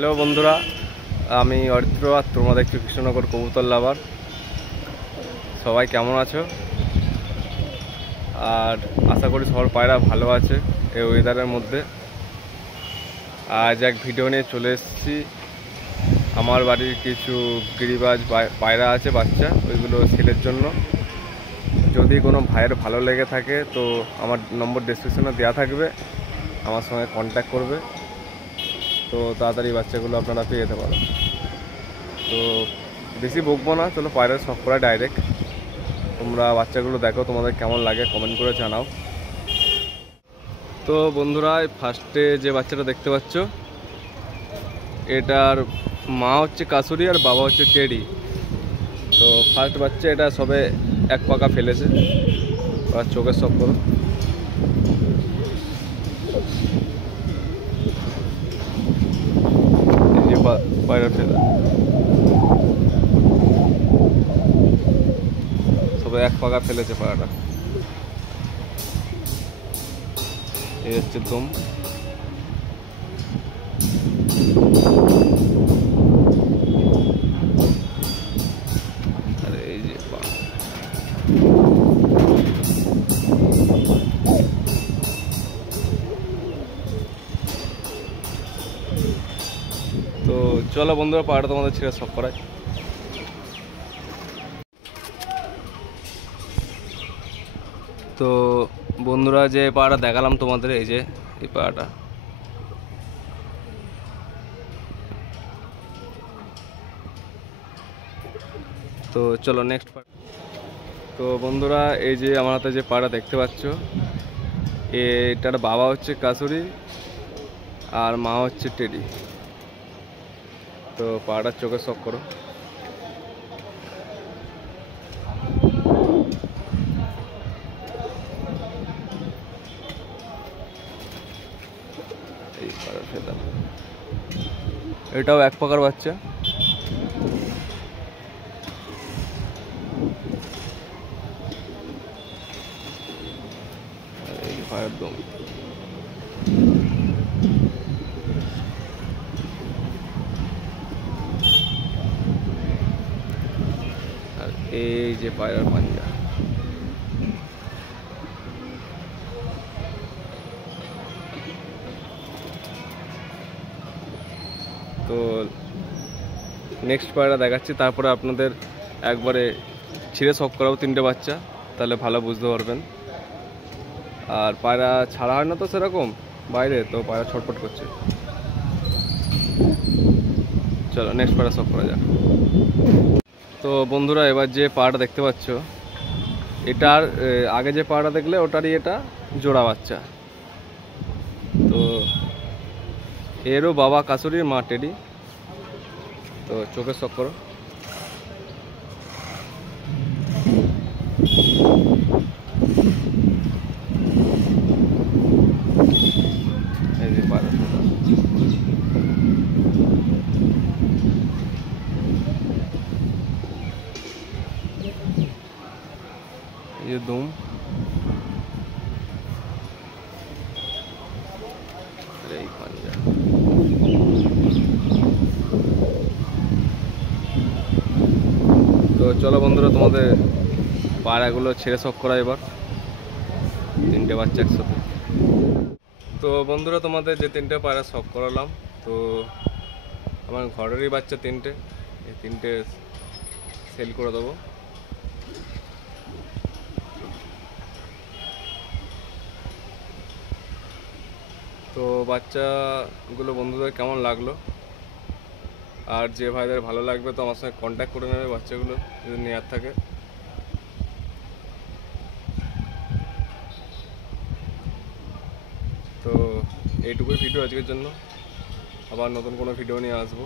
হ্যালো বন্ধুরা, আমি অরিত্র আর তোমরা দেখছো কৃষ্ণনগর কবুতর লাভার। সবাই কেমন আছো? আর আশা করি সবার পায়রা ভালো আছে এই ওয়েদারের মধ্যে। আজ এক ভিডিও নিয়ে চলে এসেছি। আমার বাড়ির কিছু গিরিবাজ পায়রা আছে বাচ্চা, ওইগুলো সেলের জন্য। যদি কোনো ভাইয়ের ভালো লেগে থাকে তো আমার নম্বর ডেসক্রিপশনে দেওয়া থাকবে, আমার সঙ্গে কন্ট্যাক্ট করবে, তো তাড়াতাড়ি বাচ্চাগুলো আপনারা পেয়ে যেতে পারেন। তো বেশি বকবো না, চলো পায়রা সব করা ডাইরেক্ট। তোমরা বাচ্চাগুলো দেখো, তোমাদের কেমন লাগে কমেন্ট করে জানাও। তো বন্ধুরা, ফার্স্টে যে বাচ্চাটা দেখতে পাচ্ছ, এটার মা হচ্ছে কাসুরি আর বাবা হচ্ছে টেডি। তো ফার্স্ট বাচ্চা, এটা সবে এক পাকা ফেলেছে। আর চোখের সব করো, পায়রা ফেলা সবে এক পাকা ফেলেছে পায়রাটা। এই হচ্ছে দম। আরে এই যে তো চলো বন্ধুরা, পায়রাটা তোমাদের ছেড়ে সব করায়। তো বন্ধুরা, যে পায়রাটা দেখালাম তোমাদের, এই যে এই পায়রাটা। তো চলো নেক্সট পায়রা। তো বন্ধুরা, এই যে আমার হাতে যে পায়রা দেখতে পাচ্ছ, এটার বাবা হচ্ছে কাসুরি আর মা হচ্ছে টেডি। তো পায়রাটার চোখে শখ করো। এই পায়রা ফেলা, এটাও এক পাকার বাচ্চা। এই পায়রার দম। আর এই যে পায়রার পাঞ্জা। তো নেক্সট পায়রা দেখাচ্ছি, তারপরে আপনাদের একবারে ছিঁড়ে শখ করাবো তিনটে বাচ্চা, তাহলে ভালো বুঝতে পারবেন। আর পায়রা ছাড়া হয় না তো সেরকম বাইরে, তো পায়রা ছটফট করছে। চলো নেক্সট পায়রা শখ করা যাক। তো বন্ধুরা, এবার যে পায়রাটা দেখতে পাচ্ছ, এটার আগে যে পায়রাটা দেখলে ওটারই এটা জোড়া বাচ্চা। তো এরও বাবা কাসুরির, মা টেডি। তো চোখের শখ করো। এই যে পায়রা, এই যে দুম। এই পাঞ্জা। তো চলো বন্ধুরা, তোমাদের পায়রাগুলো ছেড়ে শখ করা এবার, তিনটে বাচ্চা একসাথে। তো বন্ধুরা, তোমাদের যে তিনটে পায়রা শখ করালাম, তো আমার ঘরেরই বাচ্চা তিনটে, এই তিনটে সেল করে দেবো। তো বাচ্চাগুলো বন্ধুদের কেমন লাগলো, আর যে ভাইদের ভালো লাগবে তো আমার সঙ্গে কন্ট্যাক্ট করে নেবে বাচ্চাগুলো যদি নেওয়ার থাকে। তো এইটুকুই ভিডিও আজকের জন্য, আবার নতুন কোনো ভিডিও নিয়ে আসবো।